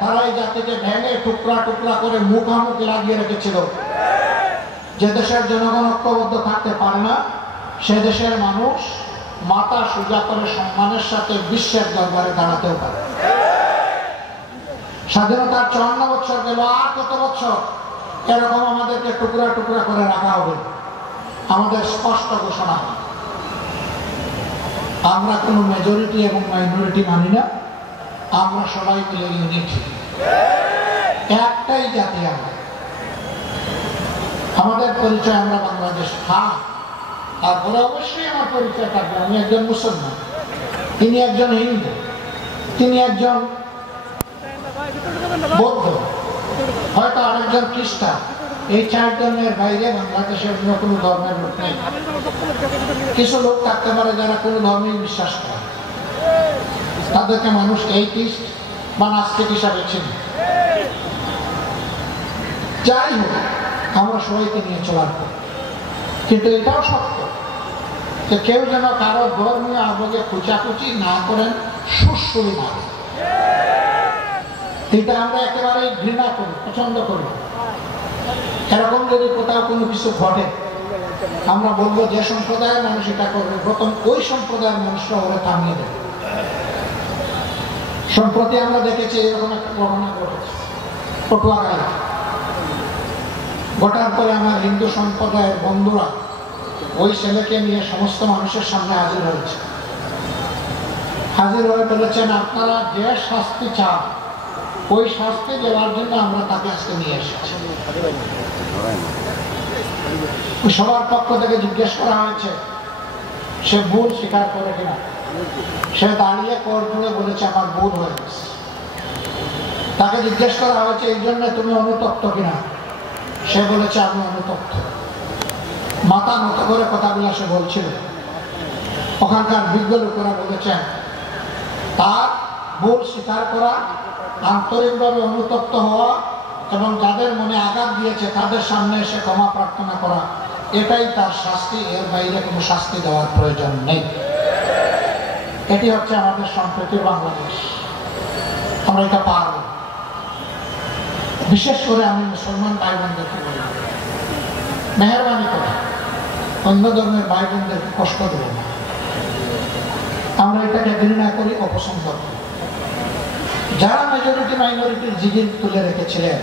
তারা এই জাতিকে ভেঙে টুকরা টুকরা করে মুখামুখি লাগিয়ে রেখেছিল। যে দেশের জনগণ ঐক্যবদ্ধ থাকতে পারে না, সে দেশের মানুষ মাথা সোজা করে সম্মানের সাথে বিশ্বের দরবারে দাঁড়াতেও পারে। স্বাধীনতার 54 বছর গেল, আর কত বছর এরকম আমাদেরকে টুকরা টুকরা করে রাখা হবে? আমাদের স্পষ্ট ঘোষণা, আমরা কোনো মেজরিটি এবং মাইনরিটি মানি না, আমরা সবাই মিলে ইউনিটি, একটাই জাতি। আমাদের পরিচয় আমরা বাংলাদেশ। হ্যাঁ, তারপরে অবশ্যই আমার পরিচয় থাকবে, আমি একজন মুসলমান, তিনি একজন হিন্দু, তিনি একজন বৌদ্ধ, হয়তো আরেকজন খ্রিস্টান। এই 4 ধর্মের বাইরে বাংলাদেশের অন্য কোনো ধর্মের লোক নেই। কিছু লোক থাকতে পারে যারা কোনো ধর্মেই বিশ্বাস করে, তাদেরকে মানুষ এইটিস্ট বা নাস্তিক হিসাবে চিনে। যাই হোক, আমরা সবাইকে নিয়ে চলার পর, কিন্তু এটাও সত্য যে কেউ যেন কারো ধর্মীয় আবেগে খুচাখুচি না করেন, সুরসুরি না। এটা আমরা একেবারে ঘৃণা করি, পছন্দ করি। এরকম যদি কোথাও কোনো কিছু ঘটে, আমরা বলবো যে সম্প্রদায়ের মানুষ এটা করবে, প্রথম ওই সম্প্রদায়ের মানুষরা ওরা থামিয়ে দেবে। সম্প্রতি আমরা দেখেছি এরকম একটা ঘটনা ঘটেছে পটুয়াখালী। ঘটার পরে আমার হিন্দু সম্প্রদায়ের বন্ধুরা ওই ছেলেকে নিয়ে সমস্ত মানুষের সামনে হাজির হয়েছে। হাজির হয়ে বলেছেন, আপনারা যে শাস্তি চান ওই শাস্তি দেওয়ার জন্য আমরা তাকে আজকে নিয়ে এসেছি। সবার পক্ষ থেকে জিজ্ঞেস করা হয়েছে সে ভুল স্বীকার করে কিনা। সে দাঁড়িয়ে কর জুড়ে বলেছে আমার ভুল হয়ে গেছে। তাকে জিজ্ঞেস করা হয়েছে এই জন্য তুমি অনুতপ্ত কিনা। সে বলেছে আমি অনুতপ্ত। মাথা নত করে কথাগুলো সে বলছিল। ওখানকার বিজ্ঞ লোকেরা বলেছেন তার ভুল স্বীকার করা, আন্তরিকভাবে অনুতপ্ত হওয়া এবং যাদের মনে আঘাত দিয়েছে তাদের সামনে এসে ক্ষমা প্রার্থনা করা, এটাই তার শাস্তি। এর বাইরে কোনো শাস্তি দেওয়ার প্রয়োজন নেই। এটি হচ্ছে আমাদের সম্প্রীতির বাংলাদেশ। আমরা এটা পারব। বিশেষ করে আমি মুসলমান ভাই বোনদেরকে বলি, মেহরবানি করে অন্য ধর্মের ভাই বোনদেরকে কষ্ট দেব না। আমরা এটাকে ঘৃণা করি, অপছন্দ করি। যারা মেজরিটি মাইনরিটির জিগির তুলে রেখেছিলেন,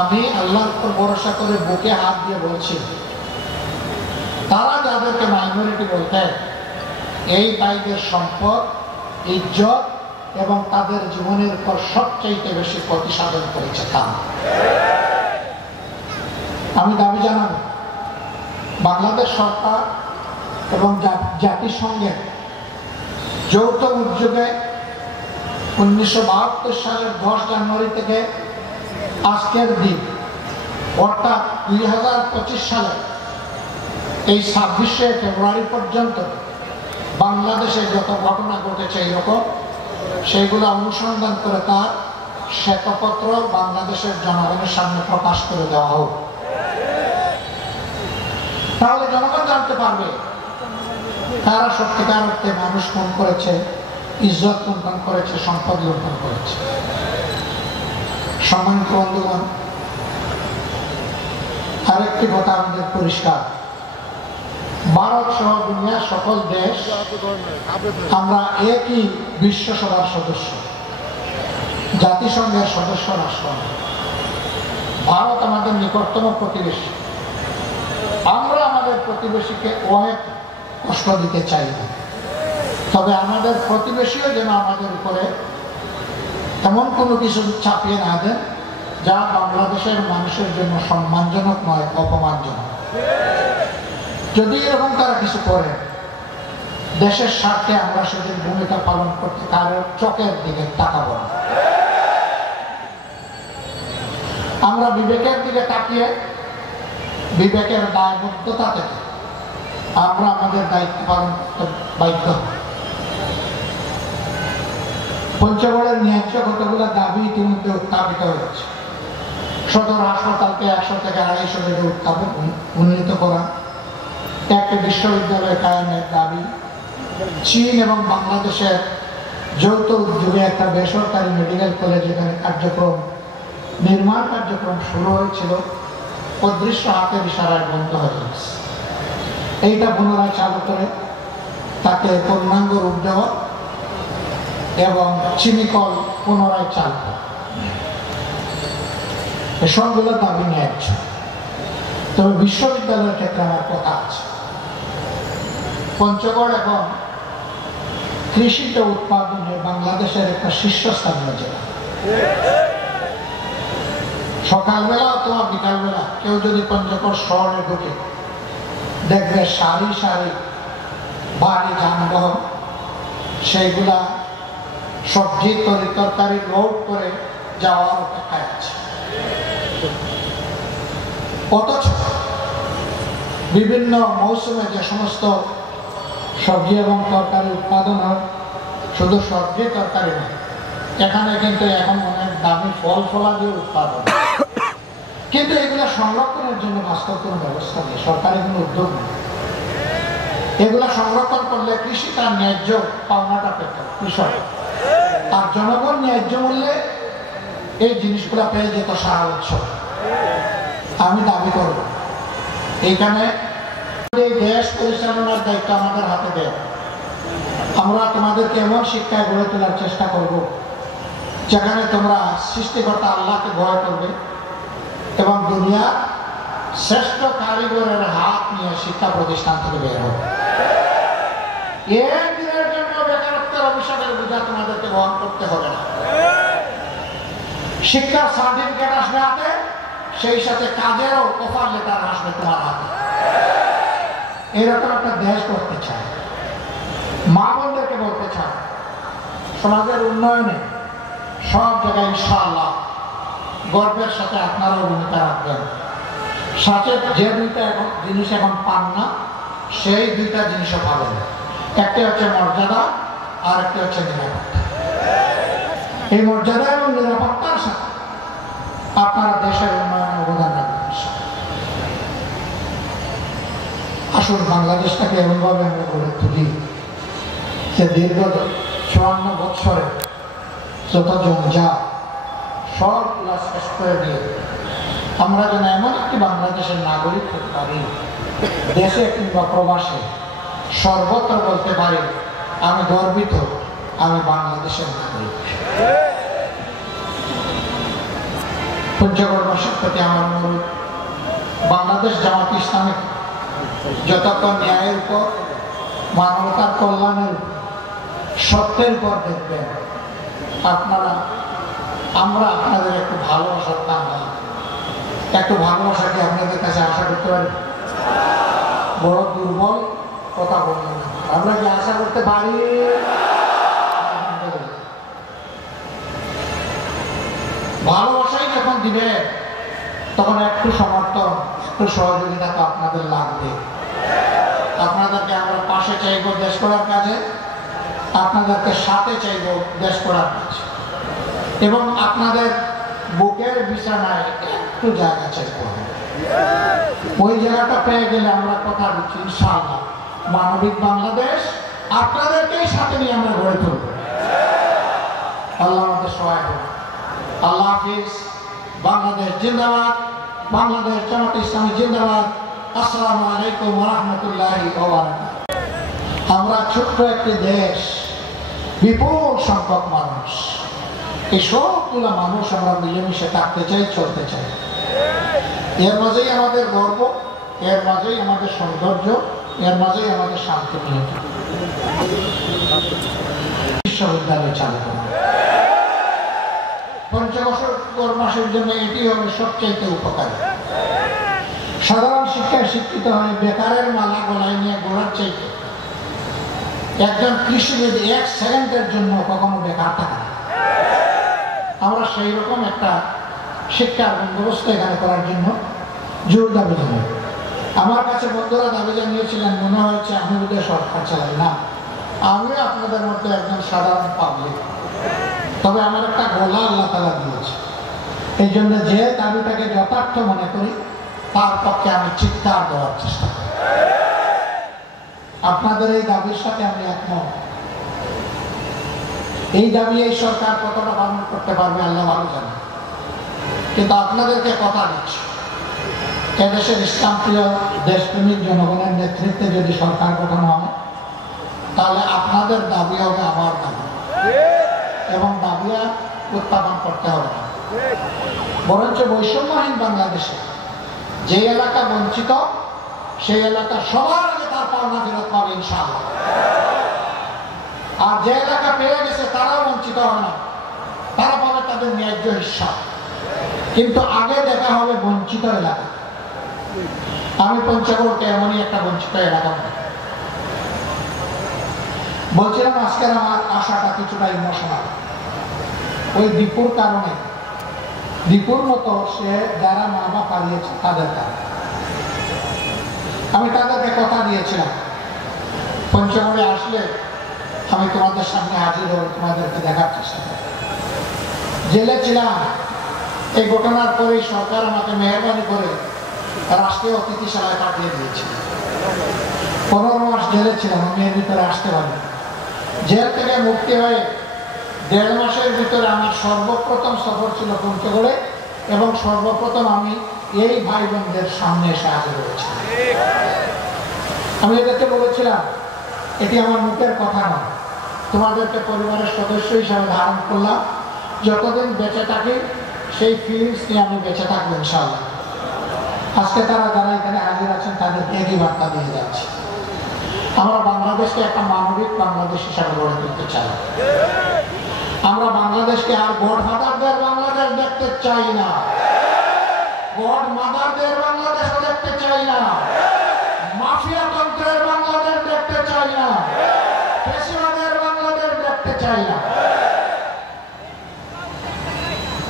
আমি আল্লাহর উপর ভরসা করে বুকে হাত দিয়ে বলছি, তারা যাদেরকে মাইনরিটি বলতেন, এই ভাইদের সম্পদ, ইজ্জত এবং তাদের জীবনের উপর সবচাইতে বেশি প্রতিসাধন করেছে তারা। আমি দাবি জানাবো, বাংলাদেশ সরকার এবং জাতিসংঘের যৌথ উদ্যোগে 1972 সালের 10 জানুয়ারি থেকে আজকের দিন অর্থাৎ 2025 সালে এই 26শে ফেব্রুয়ারি পর্যন্ত বাংলাদেশে যত ঘটনা ঘটেছে এইরকম, সেইগুলো অনুসন্ধান করে তার শ্বেতপত্র বাংলাদেশের জনগণের সামনে প্রকাশ করে দেওয়া হোক। তাহলে জনগণ জানতে পারবে তারা সত্যিকার অর্থে মানুষ খুন করেছে, ইজ্জত লুণ্ঠন করেছে, সম্পদ লুণ্ঠন করেছে। সম্মানিত বন্ধুগণ, আরেকটি কথা আমাদের পরিষ্কার, ভারত সহ দুনিয়ার সকল দেশ আমরা একই বিশ্ব সভার সদস্য, জাতিসংঘের সদস্য রাষ্ট্র। ভারত আমাদের নিকটতম প্রতিবেশী। আমরা আমাদের প্রতিবেশীকে অনেক কষ্ট দিতে চাই না, তবে আমাদের প্রতিবেশীও যেন আমাদের উপরে এমন কোনো কিছু চাপিয়ে না দেন যা বাংলাদেশের মানুষের জন্য সম্মানজনক নয়, অপমানজনক। যদি এরকম তারা কিছু করে, দেশের স্বার্থে আমরা সেদিন ভূমিকা পালন করতে কারোর চোখের দিকে তাকাবো না। আমরা বিবেকের দিকে তাকিয়ে বিবেকের দায়বদ্ধতা থেকে আমরা আমাদের দায়িত্ব পালন করতে বাধ্য। পঞ্চগড়ের ন্যায্য কতগুলো দাবি ইতিমধ্যে উত্থাপিত হয়েছে। সদর হাসপাতালকে 100 থেকে 250 বেডে উন্নীত করা, একটা বিশ্ববিদ্যালয় কায়েমের দাবি, চীন এবং বাংলাদেশের যৌথ উদ্যোগে একটা বেসরকারি মেডিকেল কলেজ এখানে কার্যক্রম নির্মাণ কার্যক্রম শুরু হয়েছিল, অদৃশ্য হাতের ইশারায় বন্ধ হয়ে গেছে। এইটা পুনরায় চালু করে তাকে পূর্ণাঙ্গ রূপ দেওয়া এবং চিনিকল পুনরায় চালু করা, সবগুলো দাবি ন্যায্য। তবে বিশ্ববিদ্যালয়ের ক্ষেত্রে আমার কথা আছে, পঞ্চগড় এখন কৃষিতে উৎপাদনে বাংলাদেশের একটা শীর্ষস্থানীয় জেলা। সকালবেলা অথবা বিকালবেলা কেউ যদি পঞ্চগড় শহরে ঢুকে দেখবে সারি সারি ভারী যানবাহন, সেইগুলা সবজি তরকারি লোড করে যাওয়ার অপেক্ষায় আছে। অথচ বিভিন্ন মৌসুমে যে সমস্ত সবজি এবং তরকারি উৎপাদন হয়, শুধু সবজি তরকারি নয়, এখানে কিন্তু এখন অনেক দামি ফল ফলাদি উৎপাদন, কিন্তু এগুলো সংরক্ষণের জন্য বাস্তব কোনো ব্যবস্থা নেই, সরকারি কোনো উদ্যোগ নেই। এগুলা সংরক্ষণ করলে কৃষি তার ন্যায্য পাওনাটা পেত কৃষক, আর জনগণ ন্যায্য মূল্যে এই জিনিসগুলা পেয়ে যেত সারা বছর। আমি দাবি করব এইখানে দেশ পরিচালনার দায়িত্ব আমাদের হাতে দেয়। আমরা তোমাদেরকে এমন শিক্ষায় গড়ে তোলার চেষ্টা করব যেখানে তোমরা সৃষ্টিকর্তা আল্লাহকে ভয় করবে এবং দুনিয়ার শ্রেষ্ঠ কারিগরের হাত নিয়ে শিক্ষা প্রতিষ্ঠান থেকে বের হবে। একদিনের জন্য বেকারত্বের অভিশাপের বোঝা তোমাদেরকে বহন করতে হবে না। শিক্ষার সার্টিফিকেট আসবে হাতে, সেই সাথে কাজেরও অফার লেটার আসবে তোমার হাতে। এরকম একটা দেশ করতে চায়। মা বোনদেরকে বলতে চায় সমাজের উন্নয়নে সব জায়গায় ইনশাআল্লাহ গর্বের সাথে আপনারাও ভূমিকা রাখবেন। সাথে যে দুইটা জিনিস এখন পান না, সেই দুইটা জিনিসও পাবেন। একটি হচ্ছে মর্যাদা, আর একটি হচ্ছে নিরাপত্তা। এই মর্যাদা এবং নিরাপত্তার সাথে আপনারা দেশের উন্নয়নে অবদান রাখবেন। আসুন বাংলাদেশটাকে এমনভাবে আমরা গড়ে তুলি যে দীর্ঘ 54 বছরে যত জঞ্জা সবগুলা শেষ করে দিয়ে আমরা যেন এমন একটি বাংলাদেশের নাগরিক হতে পারি, দেশে কিংবা প্রবাসে সর্বত্র বলতে পারি আমি গর্বিত, আমি বাংলাদেশের নাগরিক। পঞ্চগড়বাসীর প্রতি আমার অনুরোধ, বাংলাদেশ জামাত ইসলামী যতক্ষণ ন্যায়ের উপর, মানবতার কল্যাণের সত্যের উপর দেখবেন, আপনারা আমরা আপনাদের একটু ভালোবাসার টানা, একটু ভালোবাসা কি আপনাদের কাছে আশা করতে পারি? বড় দুর্বল কথা বলবেন, আমরা কি আশা করতে পারি? ভালোবাসাই যখন দিবে তখন একটু সমর্থন, একটু সহযোগিতা তো আপনাদের লাগবে। আপনাদেরকে আমরা পাশে চাইব দেশ করার কাজে, আপনাদেরকে সাথে চাইব দেশ করার কাজে, এবং আপনাদের বুকের বিছানায় একটু জায়গা চাইব। ওই জায়গাটা পেয়ে গেলে আমরা কথা দিচ্ছি ইনশাআল্লাহ মানবিক বাংলাদেশ আপনাদেরকেই সাথে নিয়ে আমরা গড়ে তুলব। আল্লাহ আমাদের সহায় হোক। আল্লাহ হাফিজ। বাংলাদেশ জিন্দাবাদ। বাংলাদেশ জামাত ইসলামী জিন্দাবাদ। আসসালামু আলাইকুম ওয়া রাহমাতুল্লাহি ওয়া বারাকাতুহু। আমরা ছোট্ট একটি দেশ, বিপুল সংখ্যক মানুষ, এই সবগুলো মানুষ আমরা মিলেমিশে থাকতে চাই, চলতে চাই। এর মাঝেই আমাদের গর্ব, এর মাঝেই আমাদের সৌন্দর্য, এর মাঝেই আমাদের শান্তি নিয়ে বিশ্ববিদ্যালয় চালু করা। পঞ্চগড় মাসের জন্য এটি হবে সবচেয়ে উপকারী। সাধারণ শিক্ষায় শিক্ষিত হয়ে বেকারের মালা গলায় নিয়ে ঘোরার চাইতে একজন কৃষিবিদ 1 সেকেন্ডের জন্য কখনো বেকার থাকে না। আমরা সেই রকম একটা শিক্ষার বন্দোবস্ত এখানে করার জন্য জোর দাবি জানাই। আমার কাছে বন্ধুরা দাবি জানিয়েছিলেন, মনে হয়েছে আমি বোধহয় সরকার চালাই না, আমিও আপনাদের মধ্যে একজন সাধারণ পাবলিক। তবে আমার একটা গোলা আল্লাহ তাআলা দিয়েছে, এই জন্য যে দাবিটাকে যথার্থ মনে করি তার পক্ষে আমি চিৎকার দেওয়ার চেষ্টা করি। আপনাদের এই দাবির সাথে আমি একমত। এই দাবি এই সরকার কতটা পালন করতে পারবে আল্লাহ ভালো জানে, কিন্তু আপনাদেরকে কথা দিচ্ছি, এদেশের ইসলামপ্রিয় দেশপ্রেমিক জনগণের নেতৃত্বে যদি সরকার গঠন হয় তাহলে আপনাদের দাবি হবে আমার দাবি, এবং দাবি উত্থাপন করতে হবে না। বরঞ্চ বৈষম্যহীন বাংলাদেশে যে এলাকা বঞ্চিত সেই এলাকা সবার আগে তার পাওনা ফেরত পাবে ইনশাআল্লাহ। আর যে এলাকা পেয়ে গেছে তারাও বঞ্চিত হবে না, তারা পাবে তাদের ন্যায্য হিসাব, কিন্তু আগে দেখা হবে বঞ্চিত এলাকা। আমি পঞ্চগড়কে এমনই একটা বঞ্চিত এলাকা বলছিলাম। আজকের আমার আশাটা কিছুটা ইমোশনাল, ওই দীপুর কারণে। দীপুর মতো সে যারা মা বাপ হারিয়েছে তাদের কারণে আমি তাদেরকে কথা দিয়েছিলাম, পঞ্চগড়ে আসলে আমি তোমাদের সামনে হাজির হব, তোমাদেরকে দেখার চেষ্টা করি। জেলে ছিলাম, এই ঘটনার পরেই সরকার আমাকে মেহরবানি করে রাষ্ট্রীয় অতিথিশালায় পাঠিয়ে দিয়েছিল। 15 মাস জেলে ছিলাম, আমি এর ভিতরে আসতে পারি। জেল থেকে মুক্তি হয়ে 1.5 মাসের ভিতরে আমার সর্বপ্রথম সফর ছিল পঞ্চগড়ে, এবং সর্বপ্রথম আমি এই ভাই বোনদের সামনে এসে হাজির হয়েছি। আমি এদেরকে বলেছিলাম, এটি আমার মুখের কথা নয়, তোমাদেরকে পরিবারের সদস্য হিসাবে ধারণ করলাম। যতদিন বেঁচে থাকি সেই ফিলিংস নিয়ে আমি বেঁচে থাকবো ইনশাআল্লাহ। আজকে তারা যারা এখানে হাজির আছেন তাদেরকে একই বার্তা দিয়ে যাচ্ছে। আমরা বাংলাদেশকে একটা মানবিক বাংলাদেশ হিসাবে গড়ে তুলতে চাই। আমরা বাংলাদেশকে আর গডফাদারদের বাংলাদেশ দেখতে চাই না, গড মাদারদের বাংলাদেশ দেখতে চাই না, মাফিয়া তন্ত্রের বাংলাদেশ দেখতে চাই না, পেশিওয়াদের বাংলাদেশ দেখতে চাই না।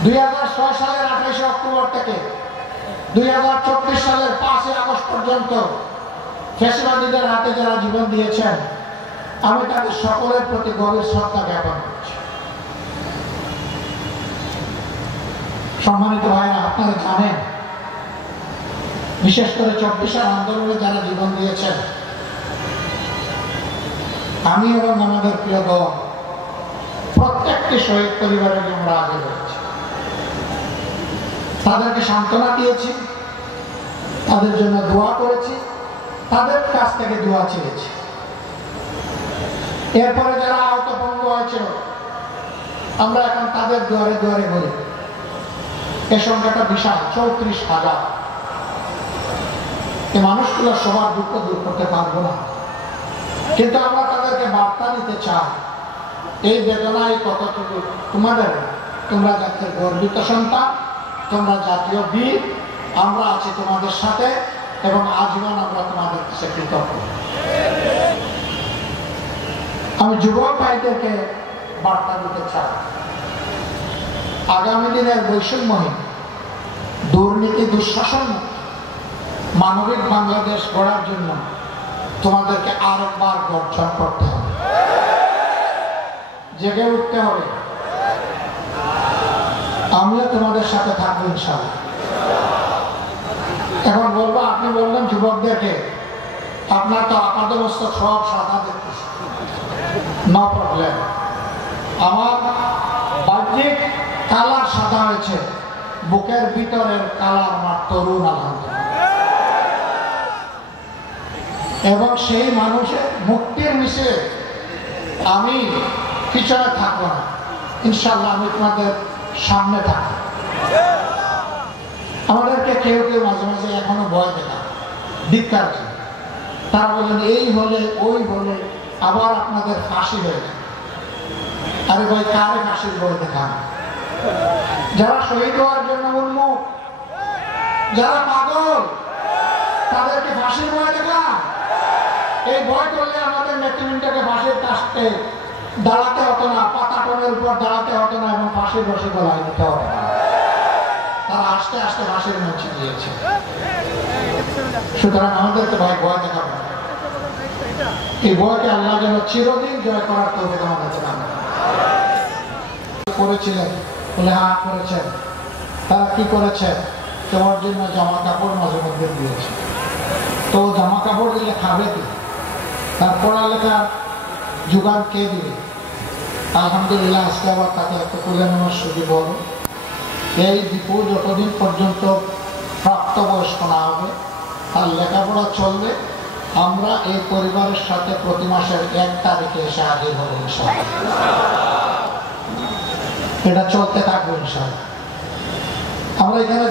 2006 সালের 28 অক্টোবর থেকে 2024 সালের 5 আগস্ট পর্যন্ত ফ্যাসিবাদীদের হাতে যারা জীবন দিয়েছেন, আমি তাদের সকলের প্রতি গভীর শ্রদ্ধা জ্ঞাপন করছি। সম্মানিত ভাইরা, আপনারা জানেন, বিশেষ করে 24 আন্দোলনে যারা জীবন দিয়েছেন, আমি এবং আমাদের প্রিয় দল প্রত্যেকটি শহীদ পরিবারের আমরা আগে রয়েছি। তাদেরকে সান্ত্বনা দিয়েছি, তাদের জন্য দোয়া করেছি, তাদের কাছ থেকে দোয়া চেয়েছি। এরপরে যারা আহত পঙ্গু হয়েছিল, আমরা এখন তাদের দুয়ারে দুয়ারে ঘুরি। এর সংখ্যাটা বিশাল, 34,000। এই মানুষগুলো সবার দুঃখ দূর করতে পারবো না, কিন্তু আমরা তাদেরকে বার্তা দিতে চাই, এই বেদনায় কতটুকু তোমাদের, তোমরা জাতির গর্বিত সন্তান, তোমরা জাতীয় বীর, আমরা আছি তোমাদের সাথে, এবং আজীবন আমরা তোমাদের কাছে কৃতজ্ঞ। আমি যুবক ভাইদেরকে বার্তা দিতে চাই, আগামী দিনের বৈষম্যহীন, দুর্নীতি দুঃশাসন মানবিক বাংলাদেশ গড়ার জন্য তোমাদেরকে আরেকবার গর্জন করতে হবে, জেগে উঠতে হবে। আমিও তোমাদের সাথে থাকবো ইনশাআল্লাহ। এখন বলবো, আপনি বললেন যুবকদেরকে, আপনার তো আপাতমস্তক সব সাদা দেখতেছে, নো প্রবলেম। আমার বাহ্যিক কালার সাদা হয়েছে, বুকের ভিতরের কালার আমার তরুণ আলহামদুলিল্লাহ। এবং সেই মানুষের মুক্তির মিশে আমি পিছনে থাকবো না ইনশাআল্লাহ, আমি তোমাদের সামনে থাকবো। আমাদেরকে কেউ কেউ মাঝে মাঝে এখনো ভয় দেখা ধিক্কার, তারা বলেন এই হলে ওই হলে আবার আপনাদের ফাঁসি হয়ে যায়। আরে ভাই, কারে ফাঁসির ভয় দেখান? যারা শহীদ হওয়ার জন্য উন্মুখ, যারা পাগল, তাদেরকে ফাঁসির ভয় দেখান। এই ভয় করলে আমাদের নেতৃবৃন্দকে ফাঁসির কাছে দাঁড়াতে হতো না, পাতাটনের উপর দাঁড়াতে হতো না, এবং ফাঁসির রশি গলায় দিতে হতো না। তারা আস্তে আস্তে ফাঁসির মঞ্চে দিয়েছে। সুতরাং আমাদেরকে ভাই ভয় দেখাবো না। এই ভয়কে আল্লাহ যেন চিরদিন জয় করার তৌফিক আমাদেরকে দান করেছিলেন বলে, হ্যাঁ করেছেন। তারা কি করেছে? তোমার জন্য জামা কাপড় মাঝে মধ্যে দিয়েছে। তো জামা কাপড় দিলে খাবে কি? তার পড়ালেখার যোগান কে দিবে? আলহামদুলিল্লাহ আজকে আবার তাকে একটা তুলে নেওয়ার সুযোগ হলো। এই দীপু যতদিন পর্যন্ত প্রাপ্তবয়স্ক না হবে, তার লেখাপড়া চলবে। আমরা এই পরিবারের সাথে প্রতি মাসের 1 তারিখে এসে হাজির হব ইনশাআল্লাহ। এটা চলতে থাকবে ইনশাআল্লাহ। আমরা এখানে